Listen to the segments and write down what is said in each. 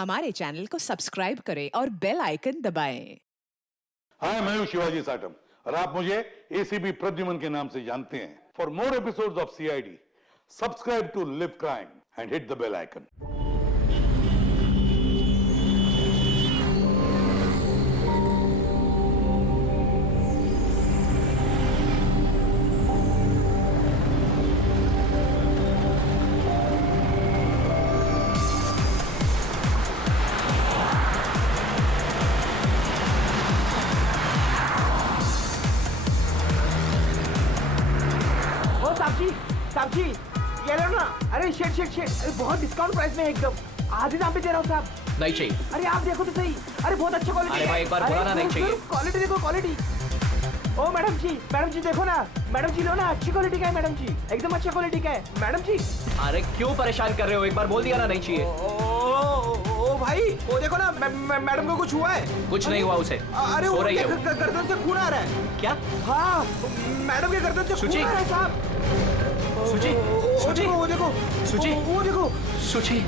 हमारे चैनल को सब्सक्राइब करें और बेल आइकन दबाएं। हाय, मैं हूं शिवाजी साटम और आप मुझे एसीपी प्रद्युमन के नाम से जानते हैं। For more episodes of CID, subscribe to Liv Crime and hit the bell icon. Sakshi ये लो ना। अरे शेट अरे बहुत डिस्काउंट प्राइस में एकदम आधे दाम पे दे रहा हूँ साहब। नहीं चाहिए। अरे आप देखो तो सही। अरे बहुत अच्छा क्वालिटी है। अरे भाई एक बार बोला ना नहीं चाहिए। क्वालिटी देखो क्वालिटी। ओ मैडम जी देखो ना। मैडम जी लो ना, अच्छी क्वालिटी का है मैडम जी, एकदम अच्छा क्वालिटी का है मैडम जी। अरे क्यों परेशान कर रहे हो, एक बार बोल दिया ना नहीं चाहिए। ओ भाई वो देखो ना, मैडम को कुछ हुआ है? कुछ नहीं हुआ उसे। अरे सो वो रही है वो। गर्दन से खून आ रहा है। क्या? हाँ मैडम के गर्दन से खून आ रहा है साहब। सुची, सुची, वो देखो सुची, वो देखो सुची।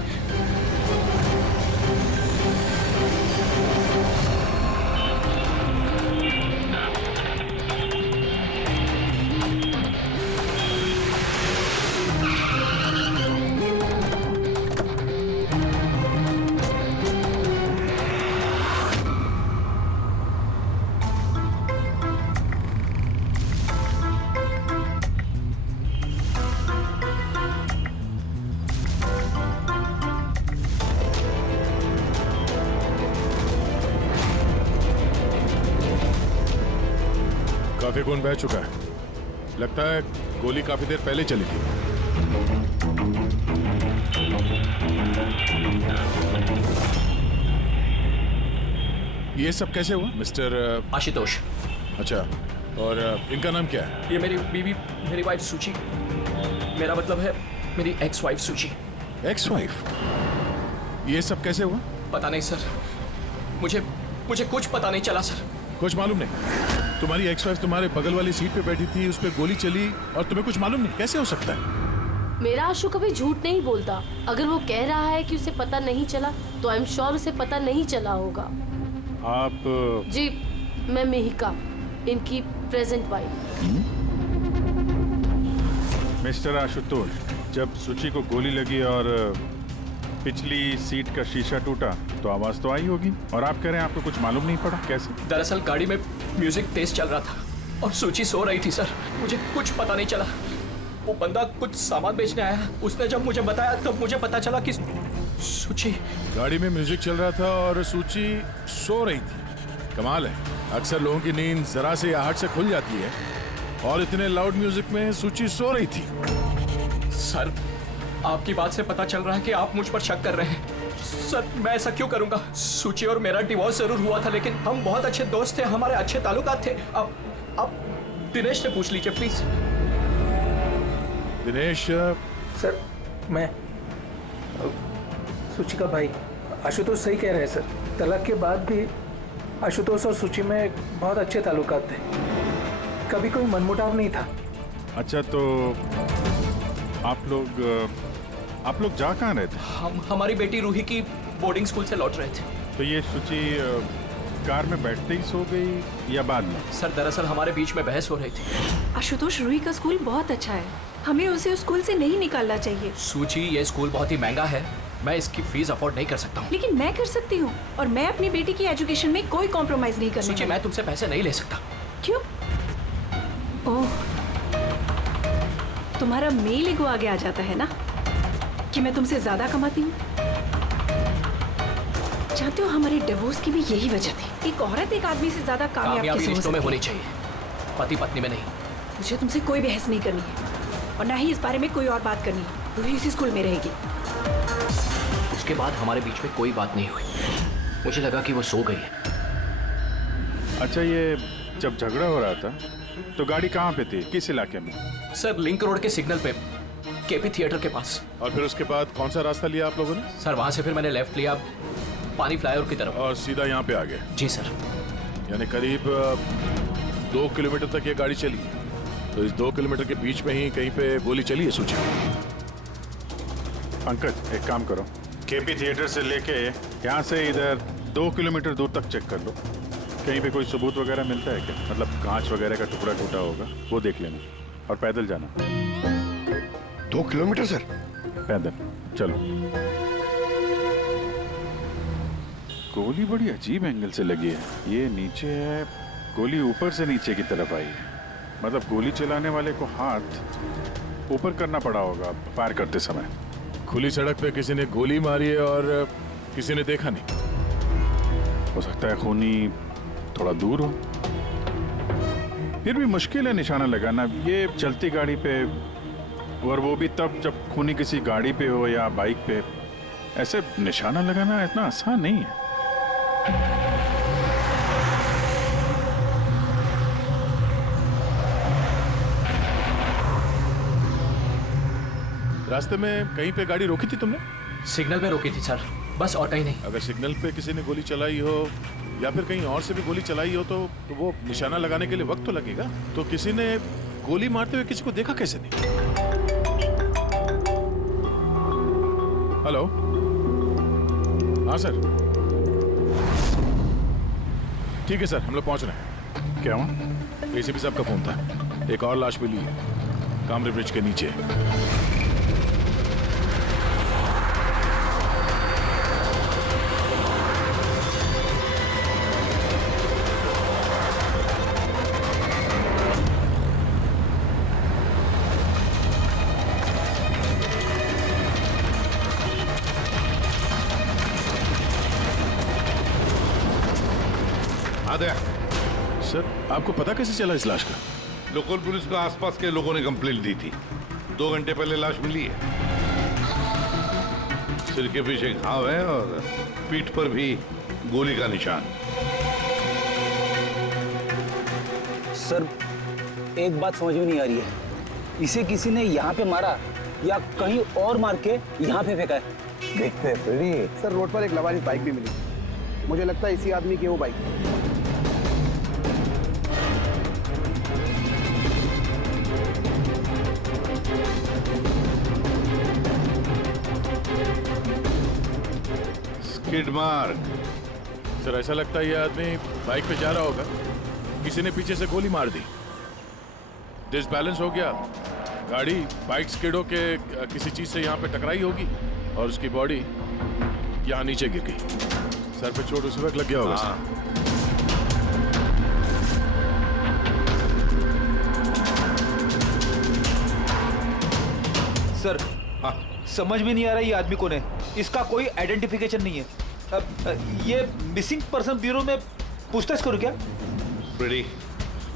काफी खून बह चुका है, लगता है गोली काफी देर पहले चली थी। ये सब कैसे हुआ मिस्टर आशुतोष? अच्छा, और इनका नाम क्या है? ये मेरी बीवी, मेरी वाइफ सुची। मेरा मतलब है मेरी एक्स वाइफ सुची। Ex wife? ये सब कैसे हुआ? पता नहीं सर, मुझे कुछ पता नहीं चला सर। कुछ मालूम नहीं? तुम्हारी एक्स वाइफ तुम्हारे बगल वाली सीट पे बैठी थी, उस पर गोली चली और तुम्हें कुछ मालूम नहीं? कैसे हो सकता है? मेरा आशु कभी झूठ नहीं बोलता। अगर वो कह रहा है कि उसे पता नहीं चला तो आई एम श्योर उसे पता नहीं चला होगा। आप जी, मैं मेहिका, इनकी प्रेजेंट वाइफ। मिस्टर आशुतोष, जब सुची को गोली लगी और पिछली सीट का शीशा टूटा तो आवाज तो आई होगी, और आप कह रहे हैं आपको कुछ मालूम नहीं पड़ा? कैसे? दरअसल गाड़ी में म्यूजिक तेज चल रहा था और सुची सो रही थी सर। मुझे कुछ पता नहीं चला। वो बंदा कुछ सामान बेचने आया, उसने जब मुझे बताया तब मुझे पता चला कि सुची। गाड़ी में म्यूजिक चल रहा था और सूची सो रही थी। कमाल है, अक्सर लोगों की नींद जरा से आहट से खुल जाती है और इतने लाउड म्यूजिक में सूची सो रही थी। सर, आपकी बात से पता चल रहा है कि आप मुझ पर शक कर रहे हैं। सर, मैं ऐसा क्यों करूंगा? सुची और मेरा डिवोर्स जरूर हुआ था, लेकिन हम बहुत अच्छे दोस्त थे, हमारे अच्छे ताल्लुकात थे। अब दिनेश से पूछ लीजिए प्लीज। दिनेश? सर, मैं सुची का भाई। आशुतोष सही कह रहे हैं सर, तलाक के बाद भी आशुतोष और सुची में बहुत अच्छे ताल्लुकात थे, कभी कोई मनमुटाव नहीं था। अच्छा, तो आप लोग जा कहाँ रहे थे? हम हमारी बेटी रूही की बोर्डिंग स्कूल से लौट रहे थे। तो ये सुची कार में बैठते ही सो गई या बाद में? सर, दरअसल हमारे बीच में बहस हो रही थी। आशुतोष, रूही का स्कूल बहुत अच्छा है, हमें उसे उस स्कूल से नहीं निकालना चाहिए। सूची, ये स्कूल बहुत ही महंगा है, मैं इसकी फीस अफोर्ड नहीं कर सकता हूँ। लेकिन मैं कर सकती हूँ, और मैं अपनी बेटी की एजुकेशन में कोई कॉम्प्रोमाइज नहीं करने सूची, वाली। मैं तुमसे पैसे नहीं ले सकता। क्यों? ओह, तुम्हारा मेल ईगो आगे आ जाता है ना कि मैं तुमसे ज्यादा कमाती हूँ। जानते हो, हमारे डिवोर्स की भी यही वजह थी। एक औरत एक आदमी से ज्यादा कामयाब कैसे हो रिश्तों में सकती होनी है? चाहिए, पति पत्नी में नहीं। मुझे तुमसे कोई बहस नहीं करनी है और ना ही इस बारे में कोई और बात करनी है। रूही इसी स्कूल में रहेगी। उसके बाद हमारे बीच में कोई बात नहीं हुई, मुझे लगा कि वो सो गई है। अच्छा, ये जब झगड़ा हो रहा था तो गाड़ी कहाँ पे थी, किस इलाके में? सर, लिंक रोड के सिग्नल पे, केपी थिएटर के पास। और फिर उसके बाद कौन सा रास्ता लिया आप लोगों ने? सर, वहां से फिर मैंने लेफ्ट लिया पानी फ्लाईओवर की तरफ। और सीधा यहाँ पे आ गए? जी सर। यानी करीब 2 किलोमीटर तक ये गाड़ी चली, तो इस 2 किलोमीटर के बीच में ही कहीं पे गोली चली है सूची? पंकज, एक काम करो, केपी थिएटर से लेके यहाँ से इधर 2 किलोमीटर दूर तक चेक कर लो। कहीं पे कोई सबूत वगैरह मिलता है क्या? मतलब कांच वगैरह का टुकड़ा टूटा होगा, वो देख लेना। और पैदल जाना। 2 किलोमीटर सर? पैदल चलो। गोली बड़ी अजीब एंगल से लगी है। ये नीचे है, गोली ऊपर से नीचे की तरफ आई है। मतलब गोली चलाने वाले को हाथ ऊपर करना पड़ा होगा फायर करते समय। खुली सड़क पे किसी ने गोली मारी है और किसी ने देखा नहीं। हो सकता है खूनी थोड़ा दूर हो। फिर भी मुश्किल है निशाना लगाना, ये चलती गाड़ी पे, और वो भी तब जब खूनी किसी गाड़ी पे हो या बाइक पे। ऐसे निशाना लगाना इतना आसान नहीं है। रास्ते में कहीं पे गाड़ी रोकी थी तुमने? सिग्नल पे रोकी थी सर, बस और कहीं नहीं। अगर सिग्नल पे किसी ने गोली चलाई हो या फिर कहीं और से भी गोली चलाई हो तो वो निशाना लगाने के लिए वक्त तो लगेगा। तो किसी ने गोली मारते हुए किसी को देखा कैसे नहीं? हेलो, हाँ सर, ठीक है सर, हम लोग पहुंच रहे हैं। क्या हुआ? एसीपी साहब का फोन था, एक और लाश मिली है कामरे ब्रिज के नीचे। सर, आपको पता कैसे चला इस लाश का? लोकल पुलिस को आसपास के लोगों ने कंप्लेंट दी थी। 2 घंटे पहले लाश मिली है। सिर के पीछे घाव है और पीठ पर भी गोली का निशान। सर, एक बात समझ में नहीं आ रही है, इसे किसी ने यहाँ पे मारा या कहीं और मार के यहाँ पे फेंका है? देखते हैं फ्रेडी। सर, रोड पर एक लवारिस बाइक भी मिली, मुझे लगता है इसी आदमी की वो बाइक। Skid mark. सर, ऐसा लगता है ये आदमी बाइक पे जा रहा होगा, किसी ने पीछे से गोली मार दी, डिसबैलेंस हो गया, गाड़ी बाइक स्किड होके किसी चीज से यहाँ पे टकराई होगी और उसकी बॉडी यहाँ नीचे गिर गई। सर पे चोट उसी वक्त लग गया होगा। सर, समझ में नहीं आ रहा ये आदमी कौन है, इसका कोई आइडेंटिफिकेशन नहीं है। ये मिसिंग पर्सन ब्यूरो में पूछताछ करूं क्या? फ्रेडी,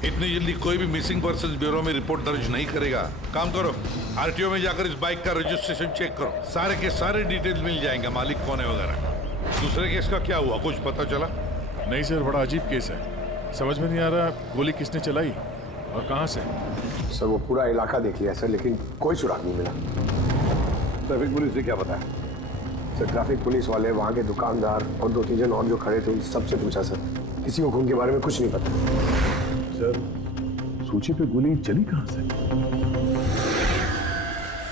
इतनी जल्दी कोई भी मिसिंग पर्सन ब्यूरो में रिपोर्ट दर्ज नहीं करेगा। काम करो, आरटीओ में जाकर इस बाइक का रजिस्ट्रेशन चेक करो, सारे के सारे डिटेल्स मिल जाएंगे, मालिक कौन है वगैरह। दूसरे केस का क्या हुआ, कुछ पता चला? नहीं सर, बड़ा अजीब केस है, समझ में नहीं आ रहा गोली किसने चलाई और कहां से। सर, वो पूरा इलाका देख लिया सर, लेकिन कोई सुराग नहीं मिला। ट्रैफिक पुलिस ने क्या बताया? सर, ट्रैफिक पुलिस वाले, वहाँ के दुकानदार और 2-3 जन और जो खड़े थे उन सबसे पूछा सर, किसी को खून के बारे में कुछ नहीं पता। सर, सूची पे गोली चली कहां से?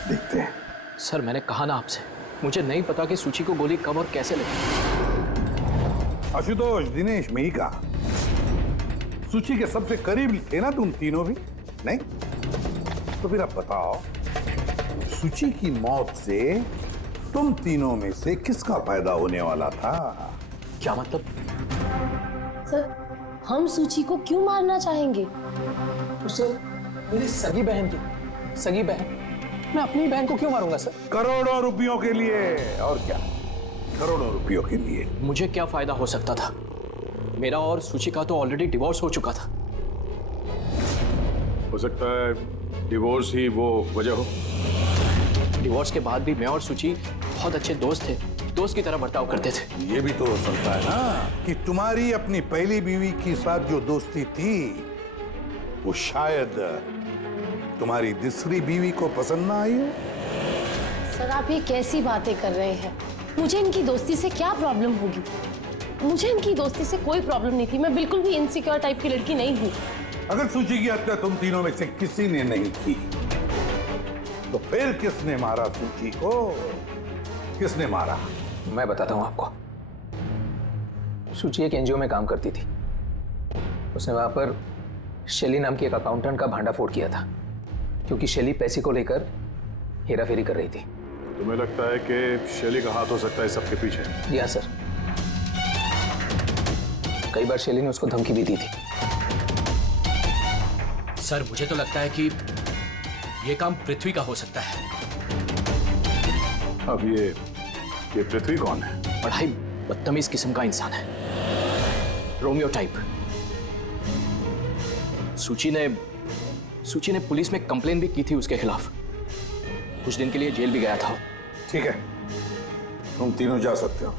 देखते हैं। सर, मैंने कहा ना आपसे, मुझे नहीं पता कि सूची को गोली कब और कैसे लगी। आशुतोष, दिनेश, मैं ही कहा, सूची के सबसे करीब थे ना तुम तीनों भी? नहीं? तो फिर अब बताओ, सूची की मौत से तुम तीनों में से किसका फायदा होने वाला था? क्या मतलब? सर, हम सूची को क्यों मारना चाहेंगे? तो सर, मेरी सगी बहन थी, सगी बहन, मैं अपनी बहन को क्यों मारूंगा सर? करोड़ों रुपयों के लिए। और क्या? करोड़ों रुपयों के लिए। मुझे क्या फायदा हो सकता था? मेरा और सूची का तो ऑलरेडी डिवोर्स हो चुका था। हो सकता है डिवोर्स ही वो वजह हो। डिवोर्स के बाद भी मैं और सूची बहुत अच्छे दोस्त थे, दोस्त की तरह बर्ताव करते थे। ये भी तो हो सकता है ना कि तुम्हारी अपनी पहली बीवी के साथ जो दोस्ती थी वो शायद तुम्हारी दूसरी बीवी को पसंद ना आई हो। सर, आप ये कैसी बातें कर रहे हैं? मुझे इनकी दोस्ती से क्या प्रॉब्लम होगी? मुझे इनकी दोस्ती से कोई प्रॉब्लम नहीं थी, मैं बिल्कुल भी इनसिक्योर टाइप की लड़की नहीं हूँ। अगर सूची की हत्या तुम तीनों में से किसी ने नहीं की तो फिर किसने मारा सूची को? किसने मारा? मैं बताता हूँ आपको। सूची एक एनजीओ में काम करती थी। उसने वहां पर शैली नाम की एक अकाउंटेंट का भांडाफोड़ किया था, क्योंकि शैली पैसे को लेकर हेराफेरी कर रही थी। तुम्हें लगता है कि शैली का हाथ हो सकता है सबके पीछे? जी हाँ सर, कई बार शैली ने उसको धमकी भी दी थी। सर मुझे तो लगता है कि ये काम पृथ्वी का हो सकता है। अब ये पृथ्वी कौन है? बड़ा ही बदतमीज किस्म का इंसान है, रोमियो टाइप। सूची ने पुलिस में कंप्लेन भी की थी उसके खिलाफ। कुछ दिन के लिए जेल भी गया था। ठीक है, तुम तीनों जा सकते हो।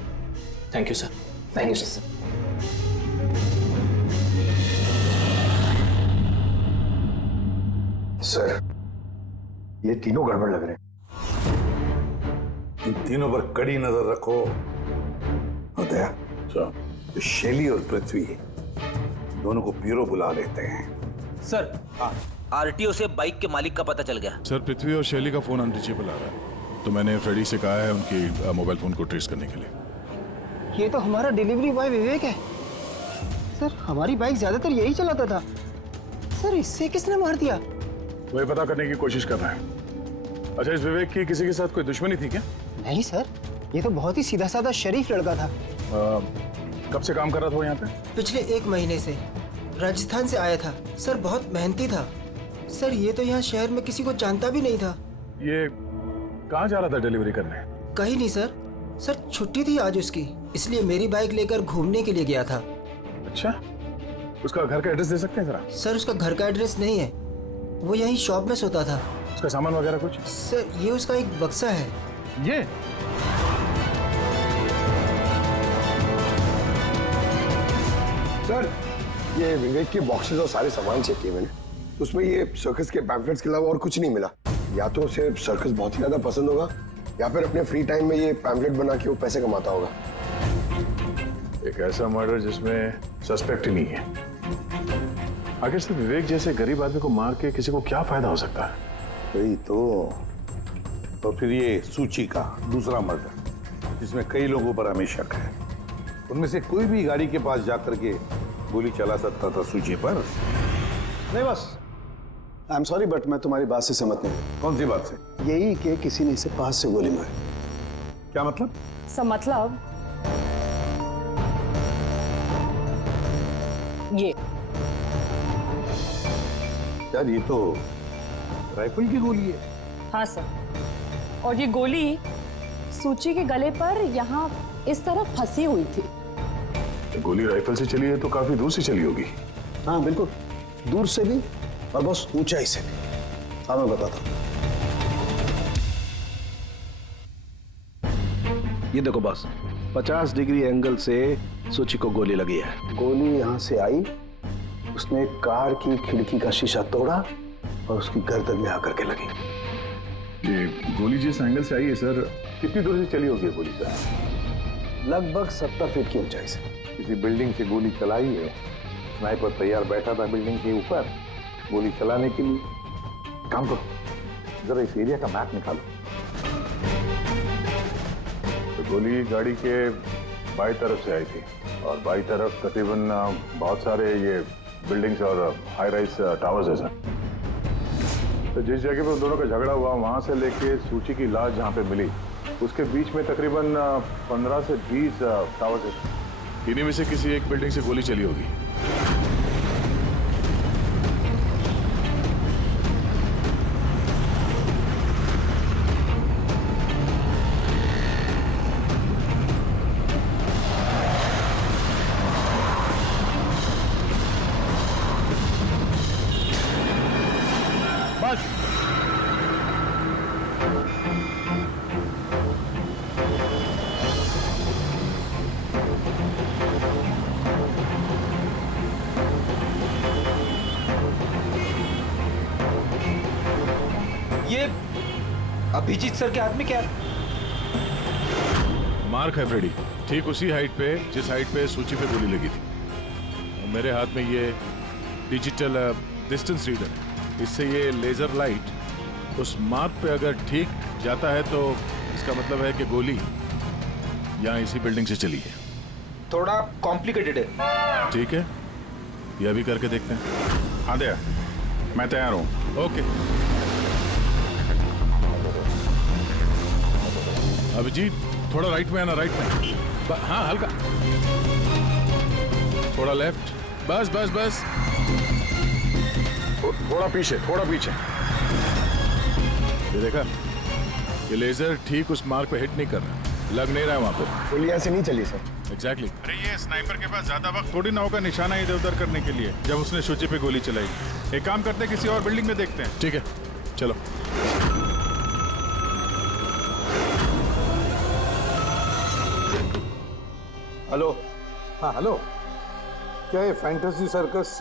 Thank you sir. Thank you sir. Sir, ये तीनों गड़बड़ लग रहे हैं। इन तीनों पर कड़ी नजर रखो। दया, तो शैली और पृथ्वी दोनों को ब्यूरो बुला लेते हैं। सर, आरटीओ से बाइक के मालिक का पता चल गया। सर, पृथ्वी और शैली का फोन अनरीचेबल आ रहा है, तो मैंने फ्रेडी से कहा है उनकी मोबाइल फोन को ट्रेस करने के लिए। ये तो हमारा डिलीवरी बॉय विवेक है। सर, हमारी बाइक ज्यादातर यही चलाता था। सर, इससे किसने मार दिया? वही पता करने की कोशिश कर रहे हैं। अच्छा, इस विवेक की किसी के साथ कोई दुश्मनी थी क्या? नहीं सर, ये तो बहुत ही सीधा साधा शरीफ लड़का था। कब से काम कर रहा था वो यहाँ पे? पिछले 1 महीने से राजस्थान से आया था। सर, बहुत मेहनती था। सर, ये तो यहाँ शहर में किसी को जानता भी नहीं था। ये कहाँ जा रहा था डिलीवरी करने? कहीं नहीं सर। सर, छुट्टी थी आज उसकी, इसलिए मेरी बाइक लेकर घूमने के लिए गया था। अच्छा, उसका घर का एड्रेस दे सकते हैं जरा? सर, उसका घर का एड्रेस नहीं है, वो यहीं शॉप में सोता था। उसका सामान वगैरह कुछ? सर, ये उसका एक बक्सा है। ये सर, ये विवेक के बॉक्सेस और सारे सामान चेक किए मैंने, उसमें ये सर्कस के पैम्फलेट्स के अलावा और कुछ नहीं मिला। या तो उसे सर्कस बहुत ही ज्यादा पसंद होगा, या फिर अपने फ्री टाइम में ये पैम्फलेट बना के वो पैसे कमाता होगा। एक ऐसा मर्डर जिसमें सस्पेक्ट ही नहीं है। आखिर से विवेक जैसे गरीब आदमी को मार के किसी को क्या फायदा हो सकता है? वही तो फिर ये सूची का दूसरा मर्डर, जिसमें कई लोगों पर हमें शक है। उनमें से कोई भी गाड़ी के पास जाकर के गोली चला सकता था सूची पर। नहीं बस, आई एम सॉरी बट मैं तुम्हारी बात से सहमत नहीं हूँ। कौन सी बात से? यही कि किसी ने इसे पास से गोली मारी। क्या मतलब? मतलब ये यार, ये तो राइफल की गोली है। हाँ सर, और ये गोली सूची के गले पर यहाँ इस तरह फंसी हुई थी। गोली राइफल से चली है तो काफी दूर से चली होगी। हाँ बिल्कुल, दूर से भी और बस ऊंचाई से भी। हाँ मैं बताता हूँ। ये देखो बस, 50 डिग्री एंगल से सूची को गोली लगी है। गोली यहाँ से आई, उसने कार की खिड़की का शीशा तोड़ा और उसकी गर्दन में आकर के लगी। ये गोली जिस एंगल से आई है सर, कितनी दूर से चली होगी गोली सर? लगभग 70 फीट की ऊंचाई से। किसी बिल्डिंग से गोली चलाई है। स्नाइपर तैयार बैठा था बिल्डिंग के ऊपर गोली चलाने के लिए। काम करो, जरा इस एरिया का मैप निकालो। तो गोली गाड़ी के बाई तरफ से आई थी, और बाई तरफ तकरीबन बहुत सारे ये बिल्डिंग्स और हाई राइज टावर्स है सर। तो जिस जगह पे उन दोनों का झगड़ा हुआ, वहां से लेके सूची की लाश जहां पे मिली, उसके बीच में तकरीबन 15 से 20 टावर्स है। इन्हीं में से किसी एक बिल्डिंग से गोली चली होगी। ये अभिजीत सर के हाथ में क्या? मार्क है फ्रेडी, ठीक उसी हाइट पे जिस हाइट पे सूची पे गोली लगी थी। और मेरे हाथ में ये डिजिटल डिस्टेंस रीडर है। इससे ये लेजर लाइट उस मार्क पे अगर ठीक जाता है तो इसका मतलब है कि गोली यहाँ इसी बिल्डिंग से चली है। थोड़ा कॉम्प्लिकेटेड है। ठीक है, ये अभी करके देखते हैं। हाँ दया, मैं तैयार हूँ। ओके। अभिजीत थोड़ा राइट में आना, राइट में। हाँ हल्का, थोड़ा लेफ्ट, बस बस बस। थोड़ा पीछे, थोड़ा पीछे। ये देखा, ये लेजर ठीक उस मार्क पे हिट नहीं कर रहा, लग नहीं रहा है वहां पे। गोली यहाँ से नहीं चली सर। एग्जैक्टली। अरे ये स्नाइपर के पास ज्यादा वक्त थोड़ी ना होगा निशाना इधर उधर करने के लिए, जब उसने शुचि पे गोली चलाई। एक काम करते हैं, किसी और बिल्डिंग में देखते हैं। ठीक है, चलो। हेलो। हाँ हेलो, क्या ये फैंटेसी सर्कस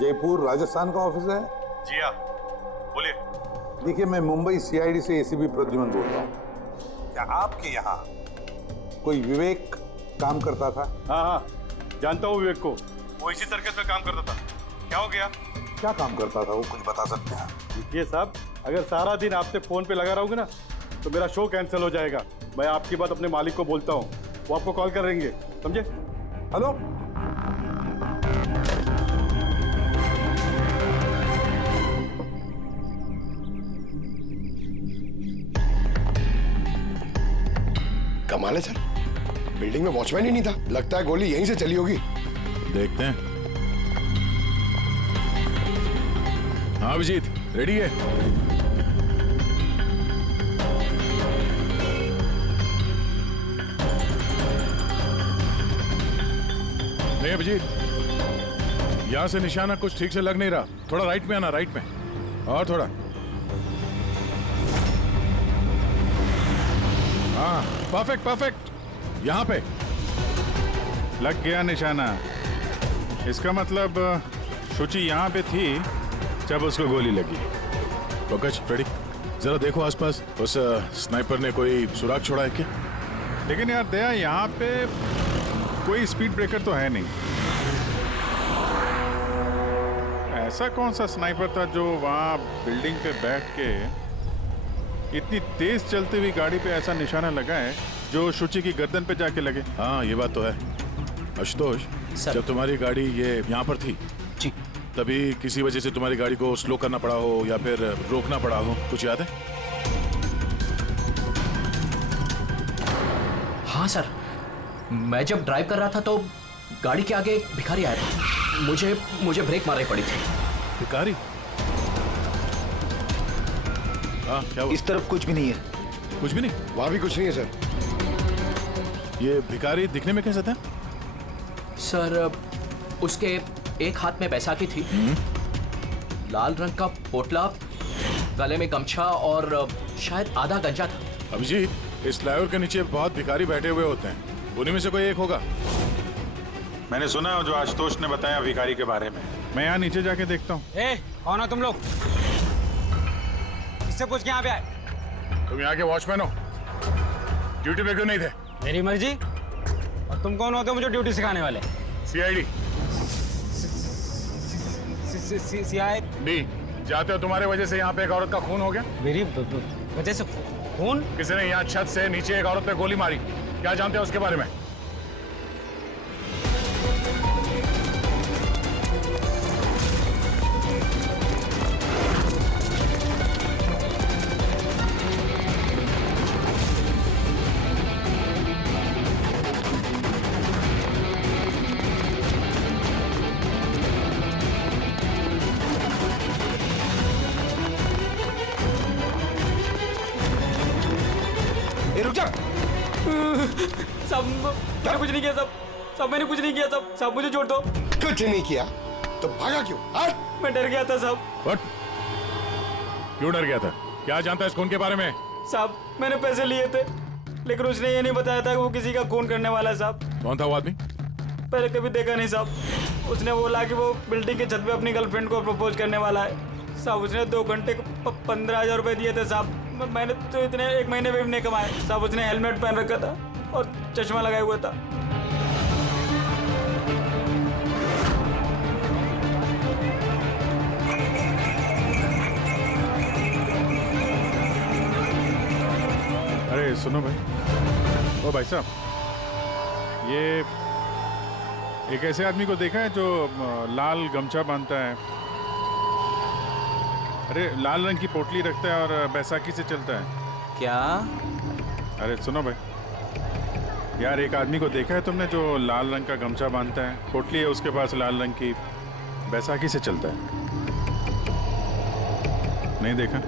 जयपुर राजस्थान का ऑफिस है? जी हाँ, बोलिए। देखिए, मैं मुंबई सीआईडी से एसीपी प्रद्युमन बोल रहा हूँ। क्या आपके यहाँ कोई विवेक काम करता था? हाँ हाँ, जानता हूँ विवेक को, वो इसी सर्कस में काम करता था। क्या हो गया? क्या काम करता था वो, कुछ बता सकते हैं? देखिए साहब, अगर सारा दिन आपसे फोन पे लगा रहूंगा ना तो मेरा शो कैंसिल हो जाएगा। मैं आपकी बात अपने मालिक को बोलता हूँ, वो आपको कॉल करेंगे, समझे? हेलो। कमाल है सर, बिल्डिंग में वॉचमैन ही नहीं था। लगता है गोली यहीं से चली होगी। देखते हैं। हाँ अभिजीत, रेडी है? नहीं अभिजीत, यहां से निशाना कुछ ठीक से लग नहीं रहा। थोड़ा राइट में आना, राइट में, और थोड़ा। हाँ परफेक्ट परफेक्ट, यहां पे लग गया निशाना। इसका मतलब शुचि यहाँ पे थी जब उसको गोली लगी। पंकज, फ्रेडी, जरा देखो आसपास, उस स्नाइपर ने कोई सुराग छोड़ा है क्या? लेकिन यार दया, यहाँ पे कोई स्पीड ब्रेकर तो है नहीं। ऐसा कौन सा स्नाइपर था जो वहाँ बिल्डिंग पे बैठ के इतनी तेज चलती हुई गाड़ी पे ऐसा निशाना लगाए जो शुचि की गर्दन पे जाके लगे? हाँ ये बात तो है। आशुतोष, जब तुम्हारी गाड़ी ये यहाँ पर थी जी, तभी किसी वजह से तुम्हारी गाड़ी को स्लो करना पड़ा हो या फिर रोकना पड़ा हो, कुछ याद है? हाँ सर, मैं जब ड्राइव कर रहा था तो गाड़ी के आगे एक भिखारी आया था। मुझे ब्रेक मारनी पड़ी थी। भिखारी? हाँ क्या हुआ? इस तरफ कुछ भी नहीं है। कुछ भी नहीं? वहां भी कुछ नहीं है सर। ये भिखारी दिखने में कैसा था? सर, उसके एक हाथ में बैसाखी थी, लाल रंग का पोटला, गले में गमछा और शायद आधा गंजा था। अभिजीत, इस फ्लाईओवर के नीचे बहुत भिखारी बैठे हुए होते हैं, उन्हीं में से कोई एक होगा। मैंने सुना जो आशुतोष ने बताया भिखारी के बारे में। मैं यहाँ नीचे जाके देखता हूँ। कौन हो तुम लोग? इससे पूछ के यहाँ पे आए? तुम यहाँ के वॉचमैन हो? ड्यूटी पे क्यों नहीं थे? मेरी मर्जी। और तुम कौन होते हो मुझे ड्यूटी सिखाने वाले? सीआईडी। सीआईडी? जाते हो, तुम्हारे वजह से यहाँ पे एक औरत का खून हो गया। मेरी वजह से खून? किसी ने यहाँ छत से नीचे एक औरत पे गोली मारी, क्या जानते हो उसके बारे में? रुक जा। सब मैंने कुछ नहीं किया, सब मैंने कुछ नहीं किया, सब मुझे छोड़ दो। कुछ नहीं किया तो भागा क्यों? मैं डर गया था साहब। What? क्यों डर गया था? क्या जानता है इस खून के बारे में? साहब, मैंने पैसे लिए थे, लेकिन उसने ये नहीं बताया था कि वो किसी का खून करने वाला है साहब। कौन था वो आदमी? पहले कभी देखा नहीं साहब। उसने बोला कि वो बिल्डिंग की छत पे अपनी गर्लफ्रेंड को प्रपोज करने वाला है साहब। उसने 2 घंटे को 15,000 रुपए दिए थे साहब। मैंने तो इतने 1 महीने में भी नहीं कमाए साहब। उसने हेलमेट पहन रखा था और चश्मा लगाए हुआ था। अरे सुनो भाई, ओ भाई साहब, ये एक ऐसे आदमी को देखा है जो लाल गमछा बांधता है, अरे लाल रंग की पोटली रखता है और बैसाखी से चलता है। क्या? अरे सुनो भाई, यार एक आदमी को देखा है तुमने जो लाल रंग का गमछा बांधता है, पोटली है उसके पास लाल रंग की, बैसाखी से चलता है? नहीं देखा?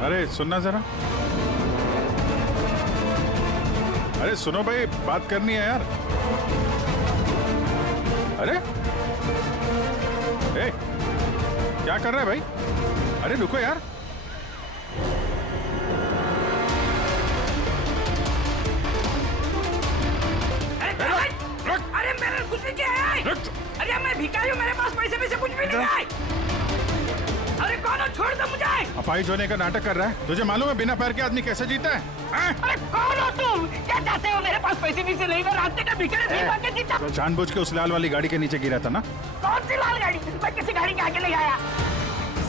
अरे सुनना जरा, अरे सुनो भाई, बात करनी है यार। अरे ए, क्या कर रहा है भाई? अरे रुको यार। अरे मेरे कुछ नहीं किया है। अरे मैं भिखारी हूँ, मेरे पास पैसे कुछ भी नहीं है। अरे कौन हो, छोड़ दो मुझे। अपाहिज होने का नाटक कर रहा है, तुझे मालूम है बिना पैर के आदमी कैसे जीता है? अरे कौन हो तुम? क्या चाहते हो? मेरे पास पैसे नहीं से नहीं, मैं रास्ते का भिखारी नहीं बन के जीता। तो जानबूझ के उस लाल वाली गाड़ी के नीचे गिरा था ना? कौन सी लाल गाड़ी? मैं किसी गाड़ी के आगे नहीं आया।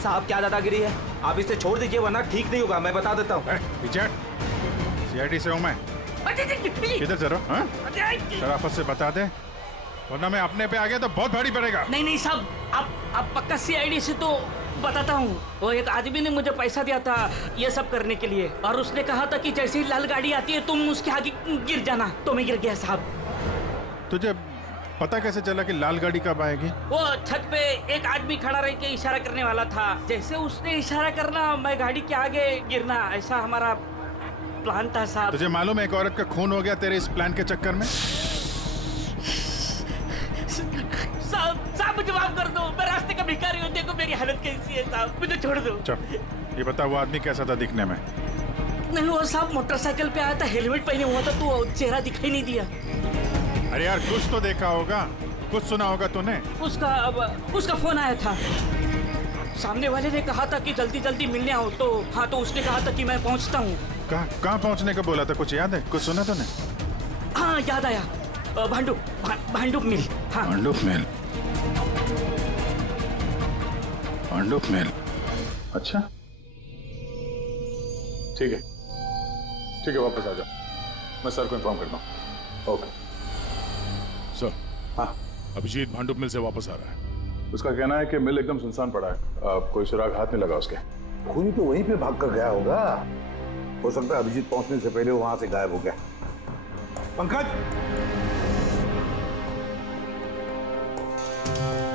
साहब क्या दादागिरी है, आप इसे छोड़ दीजिए वरना ठीक नहीं होगा, मैं बता देता हूँ। सीआईडी से हूँ मैं। किधर जरा, शराफत से बता दे, वरना मैं अपने पे आ गया तो बहुत भारी पड़ेगा। नहीं साहब, आप पक्का सीआईडी से तो बताता हूँ। वो एक आदमी ने मुझे पैसा दिया था ये सब करने के लिए, और उसने कहा था कि जैसे ही लाल गाड़ी आती है तुम उसके आगे गिर जाना, तो मैं गिर गया साहब। तुझे पता कैसे चला कि लाल गाड़ी कब आएगी? वो छत पे एक आदमी खड़ा रह के इशारा करने वाला था, जैसे उसने इशारा करना मैं गाड़ी के आगे गिरना, ऐसा हमारा प्लान था साहब। तुझे मालूम है एक औरत का खून हो गया तेरे इस प्लान के चक्कर में? साहब मुझे माफ कर दो, मैं रास्ते का भिखारी हूँ, देखो मेरी हालत कैसी है साहब, मुझे छोड़ दो। चल ये बता, वो आदमी कैसा था दिखने में? नहीं वो साहब मोटरसाइकिल पे आया था, हेलमेट पहने हुआ था, तो चेहरा दिखाई नहीं दिया। अरे यार कुछ तो देखा होगा, कुछ सुना होगा तूने? उसका फोन आया था, सामने वाले ने कहा था कि जल्दी जल्दी मिलने आओ, तो हाँ, तो उसने कहा था कि मैं पहुंचता हूँ। कहाँ पहुंचने का बोला था, कुछ याद है? कुछ सुना तूने? हाँ याद आया, भांडुप मिल। हाँ भांडुप मिल। अच्छा ठीक है वापस आ जाओ, मैं सर को इन्फॉर्म करता हूँ। Okay sir. हाँ, अभिजीत भांडुप मिल से वापस आ रहा है। उसका कहना है कि मिल एकदम सुनसान पड़ा है, कोई सुराग हाथ नहीं लगा उसके। खूनी तो वहीं पे भाग कर गया होगा, हो सकता है अभिजीत पहुंचने से पहले वहां से गायब हो गया। पंकज।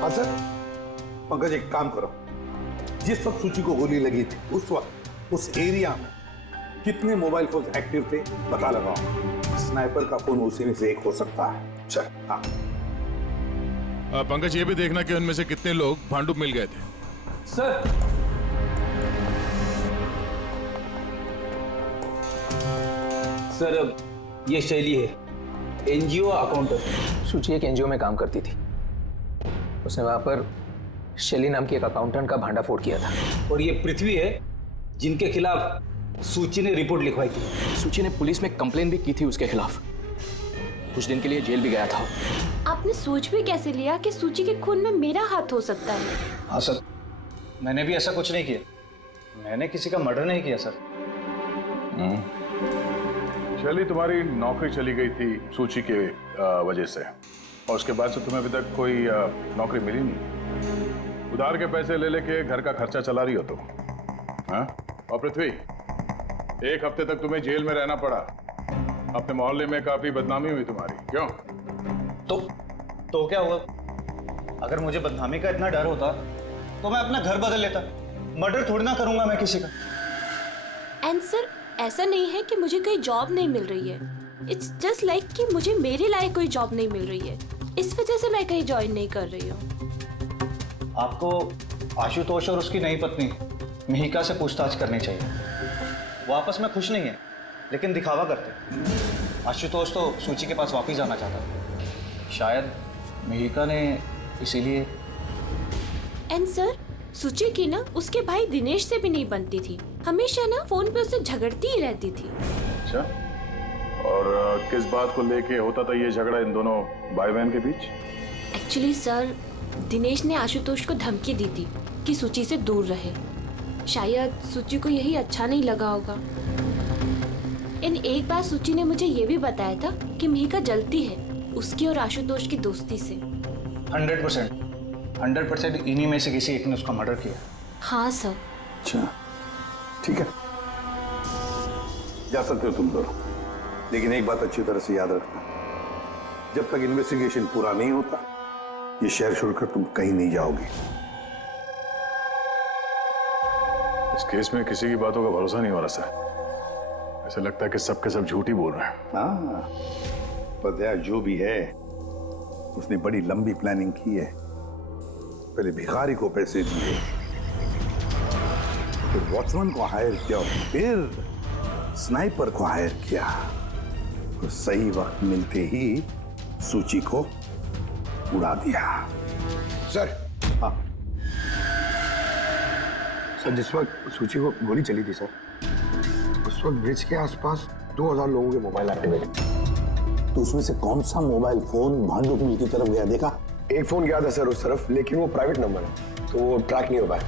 हाँ सर। पंकज एक काम करो, जिस वक्त सूची को गोली लगी थी उस वक्त उस एरिया में कितने मोबाइल फोन एक्टिव थे पता लगाओ, स्नाइपर का फोन उसी में से एक हो सकता है। चल। हाँ पंकज ये भी देखना कि उनमें से कितने लोग भांडुप मिल गए थे। सर सर ये शैली है, एनजीओ अकाउंटेंट। सूची एक एनजीओ में काम करती थी, उसने वहां पर शैली नाम की एक अकाउंटेंट का भांडाफोड़ किया था। और ये पृथ्वी है जिनके खिलाफ सूची ने रिपोर्ट लिखवाई थी। सूची ने पुलिस में कंप्लेन भी की थी उसके खिलाफ, कुछ दिन के लिए जेल भी गया था। आपने सोच भी कैसे लिया कि सूची के खून में मेरा हाथ हो सकता है? हाँ सर, मैंने भी ऐसा कुछ नहीं किया, मैंने किसी का मर्डर नहीं किया सर। शैली तुम्हारी नौकरी चली गई थी सूची के वजह से, और उसके बाद से तुम्हें अभी तक कोई नौकरी मिली नहीं। उधार के पैसे ले लेके घर का खर्चा चला रही हो तुम। हाँ? और पृथ्वी, एक हफ्ते तक तुम्हें जेल में रहना पड़ा, अपने मोहल्ले में काफी बदनामी हुई तुम्हारी। क्यों? तो क्या हुआ? अगर मुझे बदनामी का इतना डर होता तो मैं अपना घर बदल लेता, मर्डर थोड़ी ना करूंगा मैं किसी का। एंड सर ऐसा नहीं है कि मुझे कोई जॉब नहीं मिल रही है, इट्स जस्ट लाइक कि मुझे मेरे लायक कोई जॉब नहीं मिल रही है, इस वजह से मैं कहीं ज्वाइन नहीं कर रही हूँ। आपको आशुतोष और उसकी नई पत्नी मिहिका से पूछताछ करनी चाहिए। वो आपस में खुश नहीं है लेकिन दिखावा करते। आशुतोष तो सूची के पास वापस जाना चाहता था, शायद मिहिका ने इसीलिए। एंड सर सूची की ना उसके भाई दिनेश से भी नहीं बनती थी, हमेशा ना फोन पे उससे झगड़ती ही रहती थी। अच्छा, और किस बात को लेके होता था ये झगड़ा इन दोनों भाई बहन के बीच? एक्चुअली सर दिनेश ने आशुतोष को धमकी दी थी कि सूची से दूर रहे, शायद सूची को यही अच्छा नहीं लगा होगा। एक बार सूची ने मुझे ये भी बताया था कि मिहिका जलती है उसकी और आशुतोष की दोस्ती से। 100% इन्हीं में से किसी एक ने उसका मर्डर किया। हाँ सर। अच्छा ठीक है, जा सकते हो तुम दोनों, लेकिन एक बात अच्छी तरह से याद रखना, जब तक इन्वेस्टिगेशन पूरा नहीं होता ये शहर छोड़कर तुम कहीं नहीं जाओगे। इस केस में किसी की बातों का भरोसा नहीं हो रहा सर। ऐसा लगता है कि सबके सब झूठ ही बोल रहे हैं। हाँ, पर यार जो भी है उसने बड़ी लंबी प्लानिंग की है। पहले भिखारी को पैसे दिए, फिर वॉचमैन को हायर किया, फिर स्नाइपर को हायर किया, और सही वक्त मिलते ही सूची को उड़ा दिया। सर। हाँ सर, जिस वक्त सूची को गोली चली थी सर, उस वक्त ब्रिज के आसपास 2000 लोगों के मोबाइल एक्टिवेट थे। तो उसमें से कौन सा मोबाइल फोन भांडुप मिल की तरफ गया देखा? एक फोन गया था सर उस तरफ, लेकिन वो प्राइवेट नंबर है तो वो ट्रैक नहीं हो पाया।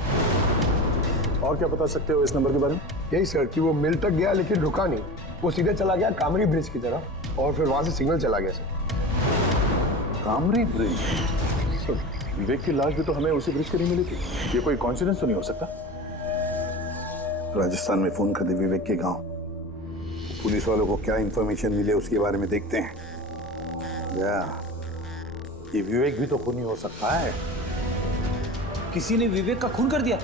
और क्या बता सकते हो इस नंबर के बारे में? यही सर कि वो मिल तक गया लेकिन रुका नहीं, वो सीधे चला गया कामरी ब्रिज की तरफ और फिर वहां से सिग्नल चला गया सर। कामरी ब्रिज? विवेक की लाश भी तो हमें उसी ब्रिज के नहीं मिली थी। ये कोई कॉन्सिडेंस तो नहीं हो सकता? राजस्थान में फोन कर दे विवेक के गांव, पुलिस वालों को क्या इंफॉर्मेशन मिले उसके बारे में देखते हैं। ये विवेक भी तो खूनी हो सकता है। किसी ने विवेक का खून कर दिया?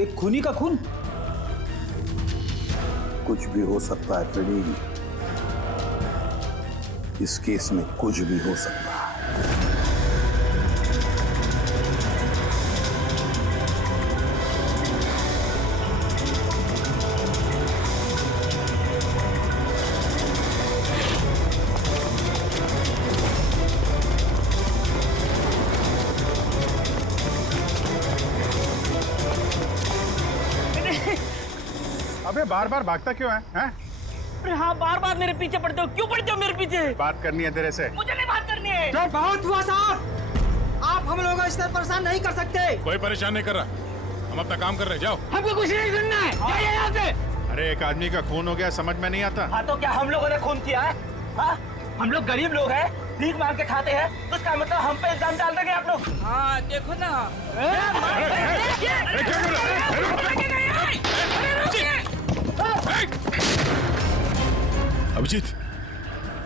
एक खूनी का खून? कुछ भी हो सकता है फ्रेडी, इस केस में कुछ भी हो सकता है। अबे बार बार भागता क्यों है? हैं? अरे हाँ, बार बार मेरे पीछे पड़ते हो, क्यों पड़ते हो मेरे पीछे? बात करनी है तेरे से। मुझे नहीं बात करनी है। जो बहुत हुआ साहब, आप हम लोगों को इस तरह परेशान नहीं कर सकते। कोई परेशान नहीं कर रहा, हम अपना काम कर रहे हैं, जाओ। हमको कुछ नहीं सुनना है, जाइए यहाँ से। अरे एक आदमी का खून हो गया, समझ में नहीं आता। हाँ तो क्या हम लोगों ने खून किया है? हाँ, हम लोग गरीब लोग हैं, भीख मांग के खाते हैं, तो इसका मतलब हम पे इल्जाम डाल देंगे आप लोग? हाँ देखो ना। अभिजीत,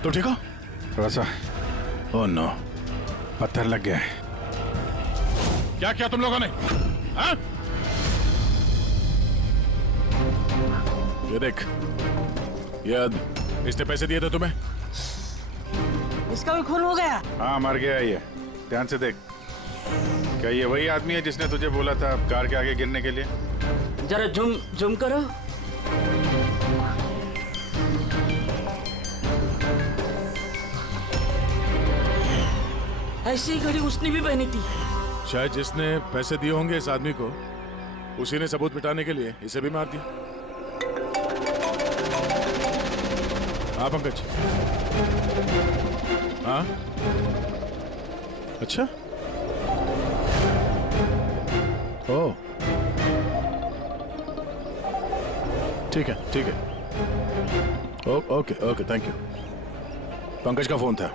तो ठीक हो? थोड़ा सा ओह नो, पत्थर लग गया है। क्या किया तुम लोगों ने? हाँ? ये देख, इसने पैसे दिए थे तुम्हें? इसका भी खून हो गया? हाँ मर गया है ये, ध्यान से देख। क्या ये वही आदमी है जिसने तुझे बोला था कार के आगे गिरने के लिए? जरा जूम करो। ऐसी घड़ी उसने भी पहनी थी। शायद जिसने पैसे दिए होंगे इस आदमी को, उसी ने सबूत मिटाने के लिए इसे भी मार दिया। हाँ पंकज। हाँ अच्छा, ओह ठीक है ठीक है, okay okay thank you. Pankaj का फोन था,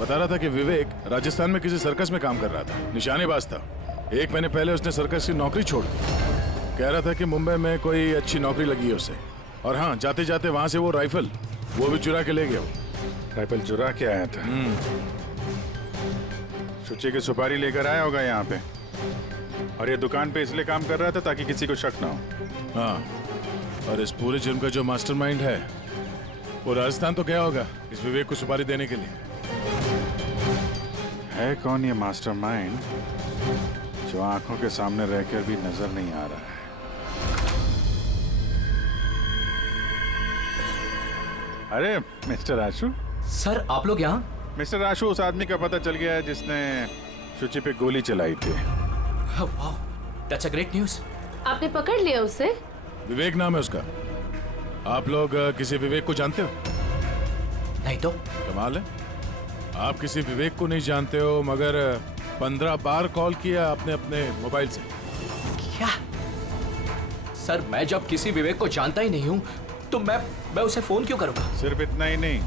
बता रहा था कि विवेक राजस्थान में किसी सर्कस में काम कर रहा था, निशानेबाज था। 1 महीने पहले उसने सर्कस की नौकरी छोड़ दी। कह रहा था कि मुंबई में कोई अच्छी नौकरी लगी है उसे, और हाँ जाते जाते वहां से वो राइफल वो भी चुरा के ले गया। राइफल चुरा के आया था? सुची की सुपारी लेकर आया होगा यहाँ पे, और ये दुकान पे इसलिए काम कर रहा था ताकि किसी को शक ना हो। हाँ, और इस पूरे जुर्म का जो मास्टरमाइंड है वो राजस्थान तो गया होगा इस विवेक को सुपारी देने के लिए। है कौन ये मास्टरमाइंड जो आंखों के सामने रहकर भी नजर नहीं आ रहा है? अरे मिस्टर आशु। सर आप लोग यहाँ? मिस्टर आशु उस आदमी का पता चल गया है जिसने शुचि पे गोली चलाई थी। वाह, दैट्स अ ग्रेट न्यूज़। आपने पकड़ लिया उसे? विवेक नाम है उसका। आप लोग किसी विवेक को जानते हो? नहीं तो। कमाल है, आप किसी विवेक को नहीं जानते हो, मगर 15 बार कॉल किया आपने अपने मोबाइल से। क्या? सर मैं जब किसी विवेक को जानता ही नहीं हूँ तो मैं उसे फोन क्यों करूंगा? सिर्फ इतना ही नहीं,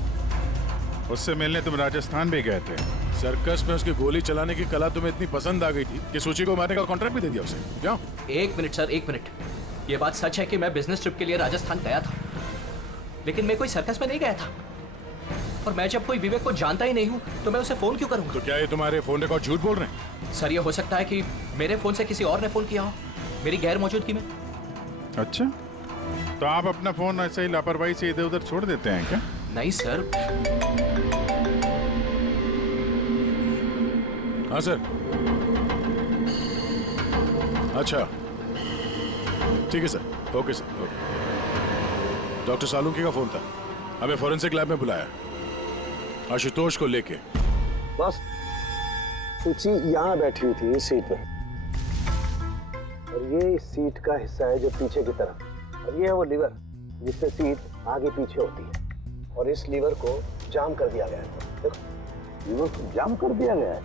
उससे मिलने तुम राजस्थान भी गए थे। सर्कस में उसकी गोली चलाने की कला तुम्हें इतनी पसंद आ गई थी कि सूची को मारने का कॉन्ट्रैक्ट भी दे दिया उसे। क्या? एक मिनट सर, एक मिनट। ये बात सच है कि मैं बिजनेस ट्रिप के लिए राजस्थान गया था, लेकिन मैं कोई सर्कस में नहीं गया था। और मैं जब कोई विवेक को जानता ही नहीं हूँ तो मैं उसे फोन क्यों करूंगा? तो क्या ये तुम्हारे फोन रिकॉर्ड झूठ बोल रहे हैं? सर ये हो सकता है कि मेरे फोन से किसी और ने फोन किया हो मेरी गैर मौजूदगी में। अच्छा, तो आप अपना फोन ऐसे ही लापरवाही से इधर उधर छोड़ देते हैं क्या? नहीं सर। हाँ सर। अच्छा ठीक है sir, okay sir, okay. Doctor Salunkhe का फोन था, हमें फॉरेंसिक लैब में बुलाया आशुतोष को लेके। बस सूची यहाँ बैठी हुई थी इस सीट पे, और ये इस सीट का हिस्सा है जो पीछे की तरफ, और ये है वो लीवर जिससे सीट आगे पीछे होती है, और इस लीवर को जाम कर दिया गया है। देखो लीवर को जाम कर दिया गया है।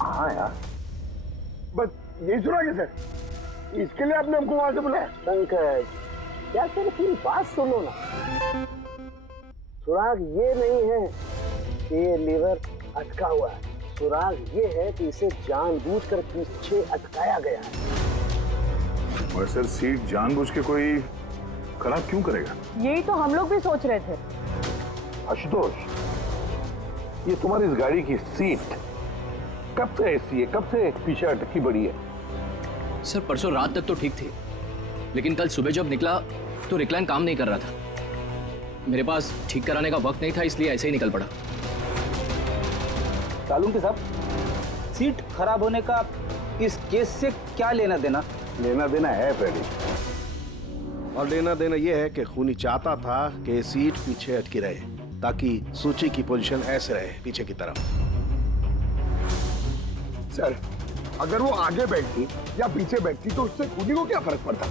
हाँ यार, बस यही सुना क्या सर? इसके लिए आपने हमको वहां से बुलाया? पंकज क्या तेरी पूरी बात सुनो ना। सुराग ये नहीं है कि ये लीवर अटका हुआ है, सुराग ये है कि इसे जानबूझकर पीछे अटकाया गया है। और सर सीट जानबूझ के कोई खराब क्यों करेगा? यही तो हम लोग भी सोच रहे थे। आशुतोष, ये तुम्हारी इस गाड़ी की सीट कब से ऐसी है, कब से पीछे अटकी पड़ी है? सर परसों रात तक तो ठीक थी, लेकिन कल सुबह जब निकला तो रिक्लाइन काम नहीं कर रहा था। मेरे पास ठीक कराने का वक्त नहीं था, इसलिए ऐसे ही निकल पड़ा। सालुंकी साहब, सीट खराब होने का इस केस से क्या लेना देना? लेना देना है फ्रेडी, और लेना देना यह है कि खूनी चाहता था कि सीट पीछे अटकी रहे ताकि सूची की पोजीशन ऐसे रहे पीछे की तरफ। सर अगर वो आगे बैठती या पीछे बैठती तो उससे खूनी को क्या फर्क पड़ता?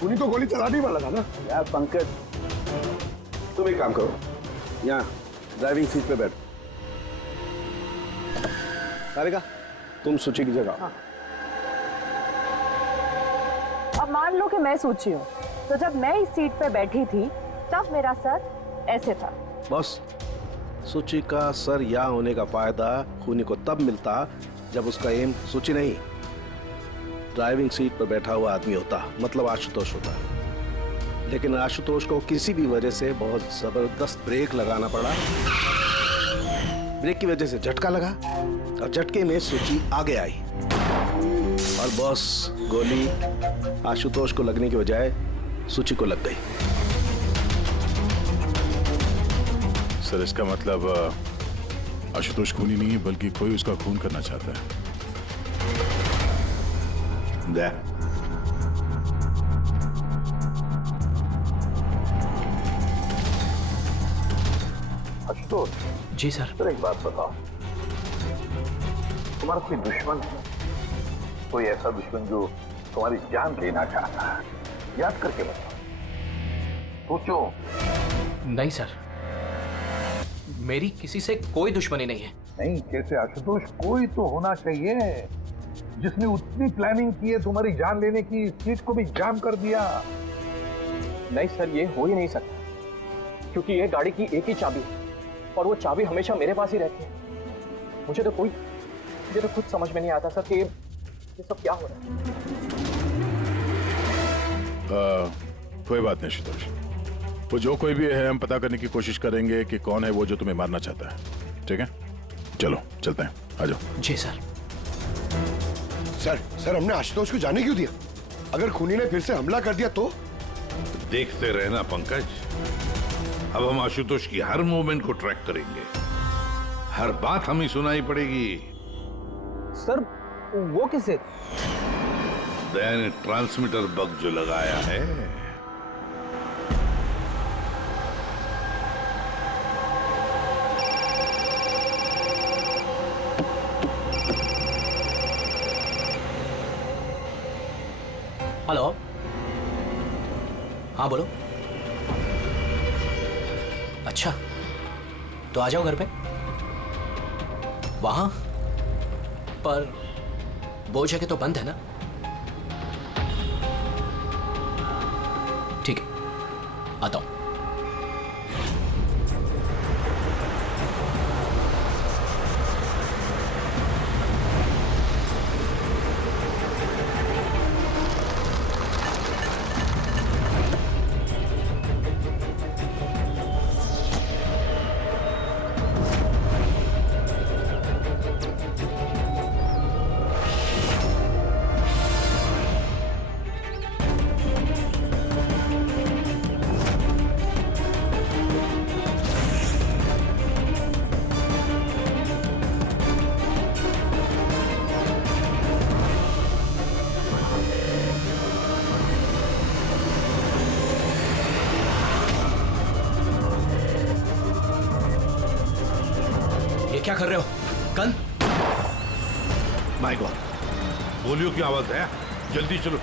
खूनी तो गोली चलाने वाला था ना। यार पंकज, तुम एक काम करो, यहाँ ड्राइविंग सीट पे बैठ। सारिका तुम सूची की जगह। हाँ। अब मान लो कि मैं सूची हूँ, तो जब मैं इस सीट पे बैठी थी तब मेरा सर ऐसे था। बस सूची का सर यहाँ होने का फायदा खूनी को तब मिलता जब उसका एम सूची नहीं ड्राइविंग सीट पर बैठा हुआ आदमी होता, मतलब आशुतोष होता। लेकिन आशुतोष को किसी भी वजह से बहुत जबरदस्त ब्रेक लगाना पड़ा। ब्रेक की वजह से झटका लगा और झटके में सूची आगे आई, और बॉस गोली आशुतोष को लगने की बजाय सूची को लग गई। सर इसका मतलब आशुतोष खूनी नहीं है, बल्कि कोई उसका खून करना चाहता है। आशुतोष जी सर। सर एक बात बताओ, तुम्हारा कोई दुश्मन है? कोई ऐसा दुश्मन जो तुम्हारी जान लेना चाहता है? याद करके बताओ, सोचो। नहीं सर, मेरी किसी से कोई दुश्मनी नहीं है। नहीं कैसे आशुतोष, कोई तो होना चाहिए जिसने उतनी प्लानिंग की है तुम्हारी जान लेने की, सीट को भी जाम कर दिया। नहीं सर, ये हो ही नहीं सकता, क्योंकि ये गाड़ी की एक ही चाबी है और वो चाबी हमेशा मेरे पास ही रहती है। मुझे तो खुद समझ में नहीं आता सर कि ये सब क्या हो रहा है। कोई बात नहीं आशुतोष, वो जो कोई भी है हम पता करने की कोशिश करेंगे कि कौन है वो जो तुम्हें मारना चाहता है। ठीक है, चलो चलते हैं, आ जाओ। जी सर। सर हमने आशुतोष को जाने क्यों दिया? अगर खूनी ने फिर से हमला कर दिया तो? देखते रहना पंकज, अब हम आशुतोष की हर मूवमेंट को ट्रैक करेंगे, हर बात हमें सुनाई पड़ेगी। सर वो किसे? दया ने ट्रांसमीटर बग जो लगाया है। हेलो, हाँ बोलो। अच्छा तो आ जाओ घर पे। वहां पर वो जगह तो बंद है ना? ठीक है, आता हूं। क्या कर रहे हो? गन? माय गॉड, गोलियों की आवाज है। जल्दी चलो,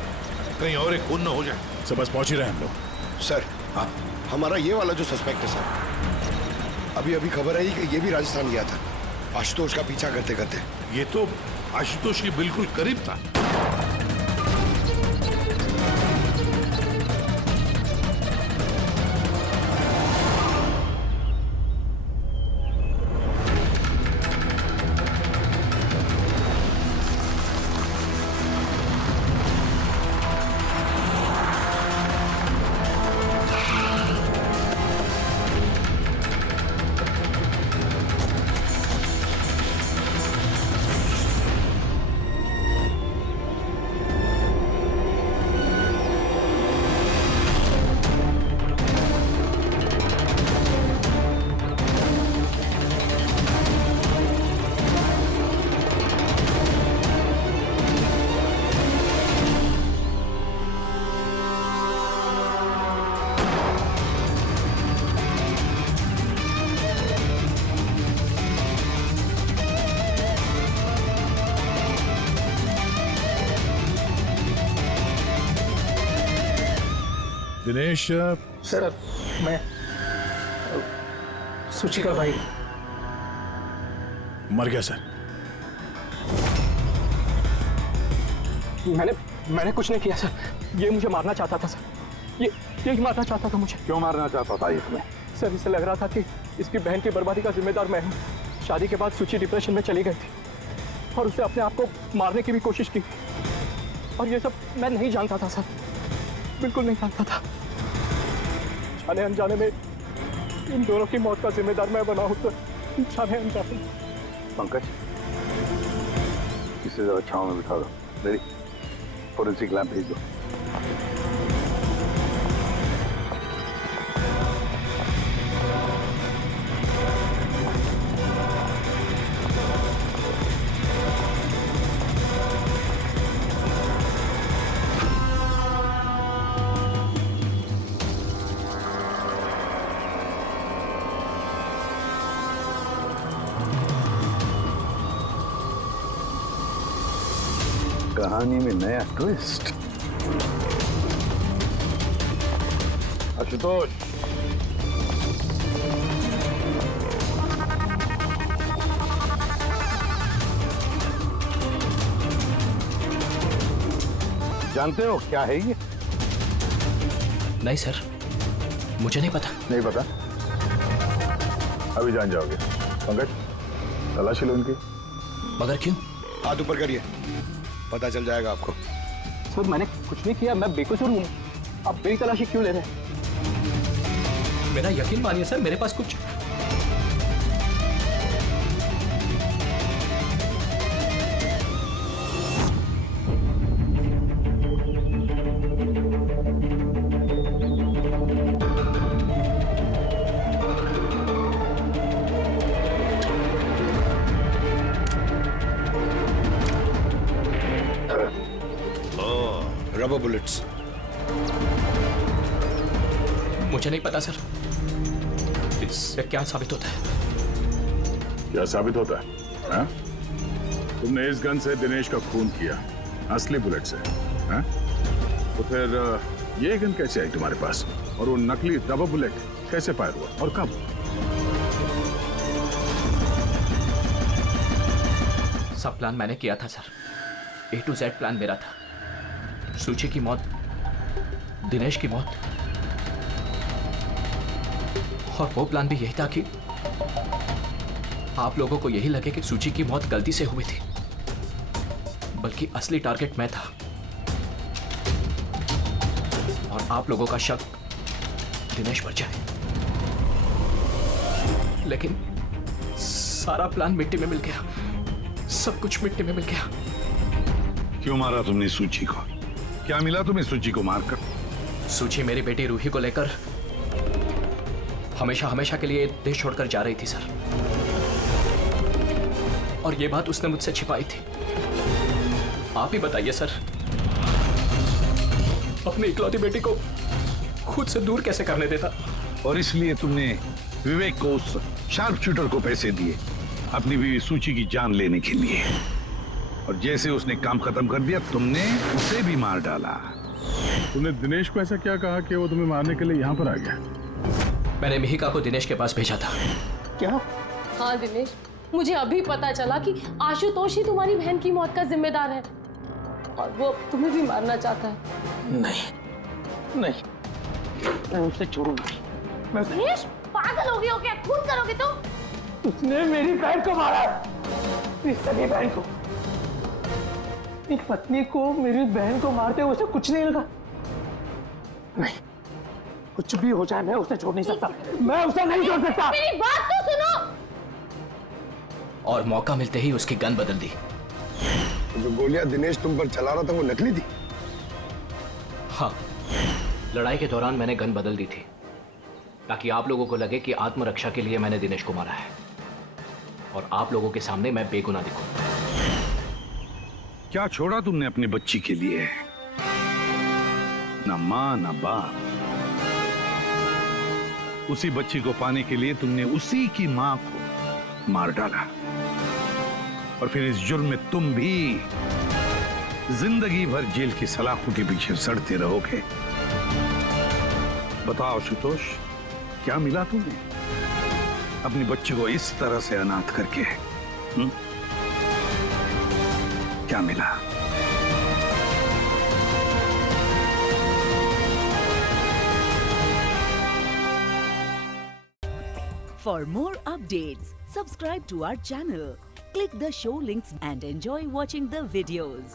कहीं और एक खून न हो जाए। सब बस पहुंच ही रहे हैं हम लोग। सर, हाँ, हमारा ये वाला जो सस्पेक्ट है सर, अभी अभी खबर आई कि ये भी राजस्थान गया था आशुतोष का पीछा करते करते। ये तो आशुतोष के बिल्कुल करीब था। दिनेश, सर, मैं सुची का भाई। मर गया सर। मैंने कुछ नहीं किया सर। ये मुझे मारना चाहता था सर। ये मारना चाहता था मुझे। क्यों मारना चाहता था ये तुम्हें? सर, इसे लग रहा था कि इसकी बहन की बर्बादी का जिम्मेदार मैं हूँ। शादी के बाद सुची डिप्रेशन में चली गई थी और उसने अपने आप को मारने की भी कोशिश की, और ये सब मैं नहीं जानता था सर, बिल्कुल नहीं जानता था। जाने अनजाने में इन दोनों की मौत का जिम्मेदार मैं बना हूं, तो जाने अनजाने। पंकज, इसे जरा छांव में बिठा दो। मेरी फोरेंसिक लैब भेज दो। कहानी में नया ट्विस्ट। आशुतोष, जानते हो क्या है ये? नहीं सर, मुझे नहीं पता। नहीं पता? अभी जान जाओगे। पंकज, तलाशी लो इनकी। मगर क्यों? हाथ ऊपर करिए, पता चल जाएगा आपको। सर, मैंने कुछ नहीं किया, मैं बेकसूर हूँ। आप मेरी तलाशी क्यों ले रहे हैं? मेरा यकीन मानिए सर, मेरे पास कुछ रबर बुलेट्स। मुझे नहीं पता सर, इससे क्या साबित होता है? क्या साबित होता है? हाँ? तुमने इस गन से दिनेश का खून किया, असली बुलेट से। हाँ? तो फिर ये गन कैसे आई तुम्हारे पास, और वो नकली रबर बुलेट कैसे फायर हुआ और कब? सब प्लान मैंने किया था sir. A to Z plan मेरा था। सूची की मौत, दिनेश की मौत, और वो प्लान भी यही था कि आप लोगों को यही लगे कि सूची की मौत गलती से हुई थी, बल्कि असली टारगेट मैं था और आप लोगों का शक दिनेश पर जाए। लेकिन सारा प्लान मिट्टी में मिल गया, सब कुछ मिट्टी में मिल गया। क्यों मारा तुमने सूची को? क्या मिला तुम्हें सूची को मारकर? सूची मेरी बेटी रूही को लेकर हमेशा हमेशा के लिए देश छोड़कर जा रही थी सर, और ये बात उसने मुझसे छिपाई थी। आप ही बताइए सर, अपनी इकलौती बेटी को खुद से दूर कैसे करने देता? और इसलिए तुमने विवेक को, उस शार्प शूटर को पैसे दिए अपनी बीवी सूची की जान लेने के लिए, और जैसे उसने काम खत्म कर दिया तुमने उसे भी मार डाला। तूने दिनेश को ऐसा क्या कहा कि वो तुम्हें मारने के लिए यहाँ पर आ गया? मैंने मिहिका को दिनेश के पास भेजा था। क्या? हाँ दिनेश, मुझे अभी पता चला कि आशुतोष ही तुम्हारी बहन की मौत का जिम्मेदार है और वो तुम्हें भी मारना चाहता है। नहीं नहीं, मैं उसे छोड़ूंगा। दिनेश, पागल हो गए हो क्या? खून करोगे तुम? उसने मेरी बहन को मारा, मेरी सगी बहन को। मेरी पत्नी को मेरी बहन को मारते हुए उसे कुछ नहीं लगा। नहीं, कुछ भी हो जाए मैं उसे छोड़ नहीं सकता, मैं उसे नहीं छोड़ सकता। मेरी बात तो सुनो। और मौका मिलते ही उसकी गन बदल दी। जो गोलियां दिनेश तुम पर चला रहा था वो नकली थी? हाँ, लड़ाई के दौरान मैंने गन बदल दी थी ताकि आप लोगों को लगे कि आत्मरक्षा के लिए मैंने दिनेश को मारा है और आप लोगों के सामने मैं बेगुनाह दिखूं। क्या छोड़ा तुमने अपनी बच्ची के लिए? ना मां ना बाप। उसी बच्ची को पाने के लिए तुमने उसी की मां को मार डाला, और फिर इस जुर्म में तुम भी जिंदगी भर जेल की सलाखों के पीछे सड़ते रहोगे। बताओ आशुतोष, क्या मिला तुम्हें अपनी बच्ची को इस तरह से अनाथ करके? क्या मिला? For more updates, subscribe to our channel, click the show links and enjoy watching the videos.